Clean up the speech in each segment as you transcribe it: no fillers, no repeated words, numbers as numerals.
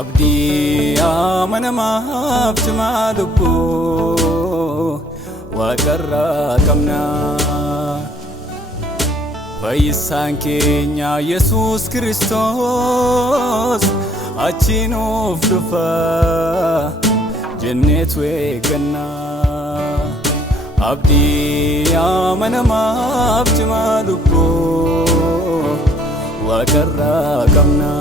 abdii amanamaaf cimaa lubbuu waaqarraa qabna. Fayyisaan keenya Yesuus Kiristoos achi nuuf dhufa jenneetu eegganna. Abdii amanamaaf cimaa lubbuu waaqarraa qabna.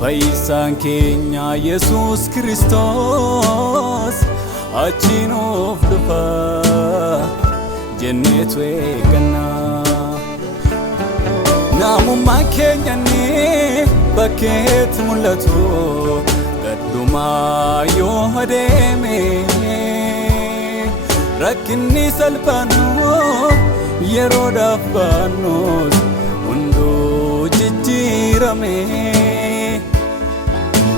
Fayyisaan keenya Yesuus Kiristoos achi nuuf dhufa jenneetu eegganna. Namummaan keenya ni bakkeetti mul'atu gaddumaa yoo adeeme. Rakkinni salphaanu yeroodhaaf baanus hunduu jijjiirame.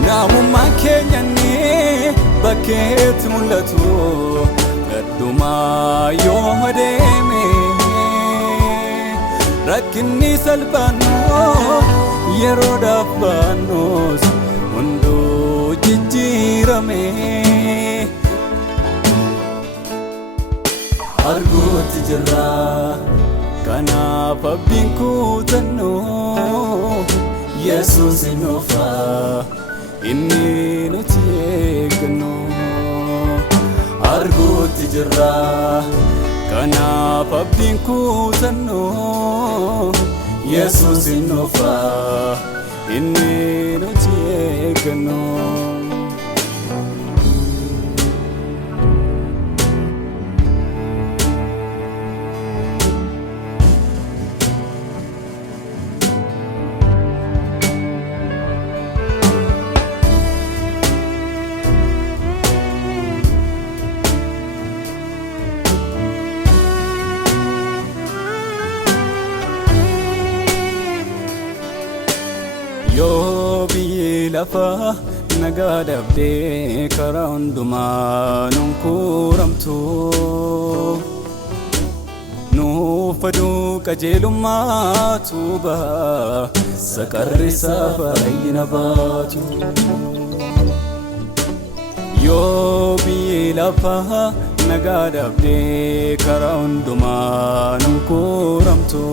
Namummaan keenya ni bakkeetti mul'atu gaddumaa yoo adeeme. Rakkinni salphaanu yeroodhaaf baanus hunduu jijjiirame. Arguutti jirra kanaaf abdiin kutannoo Yesuus nuufa inni nuti eeggannu. Arguutti jirra kanaaf abdiin kutannoo Yesuus nuufa inni nuti eeggannu. Yoo biyyi lafaa nagaa dhabdee karaa hundumaa nuun kuramtu. Nuuf aduu qajeelummaatu baha saqarri isaa fayyina baatu. Yoo biyyi lafaa nagaa dhabdee karaa hundumaa nuun kuramtu.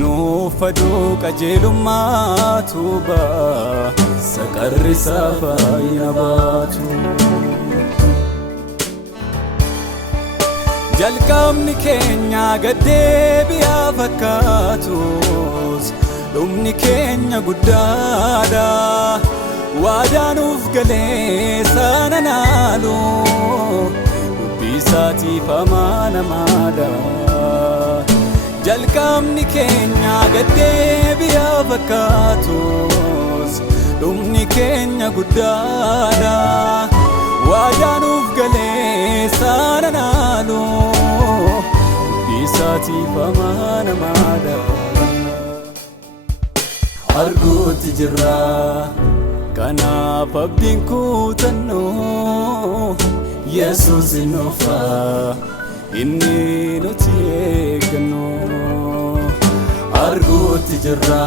Nuuf aduu qajeelummaatu baha saqarri isaa fayyina baatu. Jalqabni keenya gaddeebi'aa fakkaatus dhumni keenya guddaadha. Waadaa nuuf galee sana naalu dubbii isaatiif amanamaadha. Jalqabni keenya gaddeebi'aa fakkaatus dhumni keenya guddaadha. Waadaa nuuf galee sana naalu dubbii isaatiif amanamaadha. Arguutti jirra kanaaf abdiin kutannoo Yesuus nuufa inni nuti eeggannu. Arguutti jirra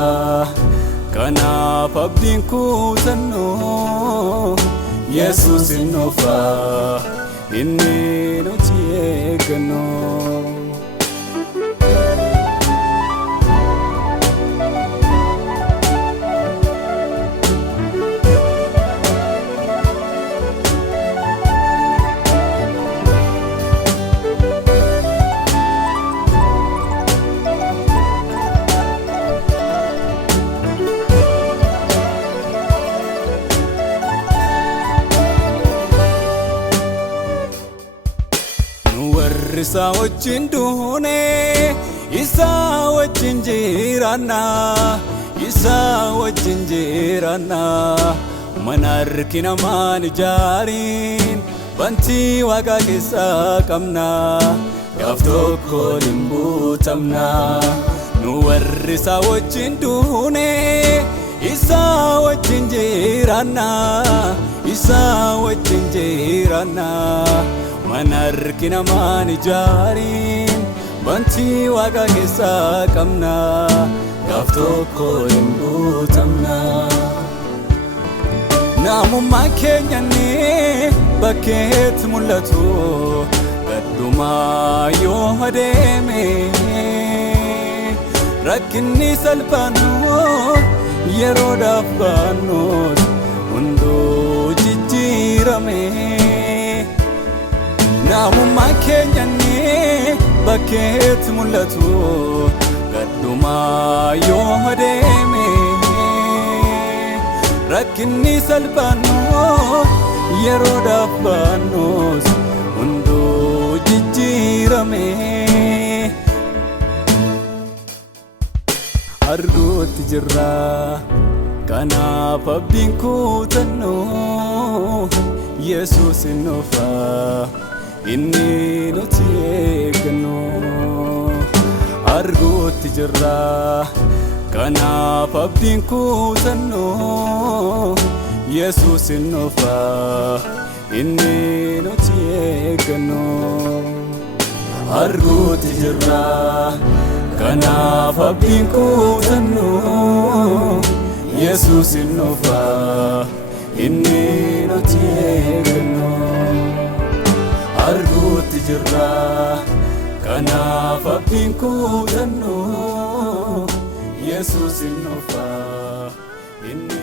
kanaaf abdiin kutannoo Yesuus nuufa inni nuti eeggannu. Isaa wajjin duune isaa wajjin jiraanna. Isaa wajjin jiraanna mana harki namaan ijaariin bantii waaqa keessaa qabna. Gaaf tokko hin buutamna. Nu warri isaa wajjin duune isaa wajjin jiraanna. Isaa wajjin jiraanna mana harki namaan ijaariin bantii waaqa keessaa qabna. gaaf tokko hin guutamna. Namummaa keenyanni bakkeetti mul'atu gaddumaa yoo adeeme rakkinni salphaanu yeroodhaaf baanus hunduu jijjiirame. Namummaa keenyanni bakkeetti mul'atu gaddumaa yoo adeeme rakkinni salphaanu yeroodhaaf baanus hunduu jijjiirame. Arguutti jirra kanaaf abdiin kutannu Yesuus hin dhufa inni nuti eeggannu. Arguutti jirra kanaaf abdiin kutannu Yesuus hin dhufa inni nuti eeggannu. Arguutti jirra kanaaf abdiin kutannu Yesuus hin dhufa inni nuti eeggannu. Arguutti jirra kanaaf abdiin kutannu Yesuus hin dhufa inni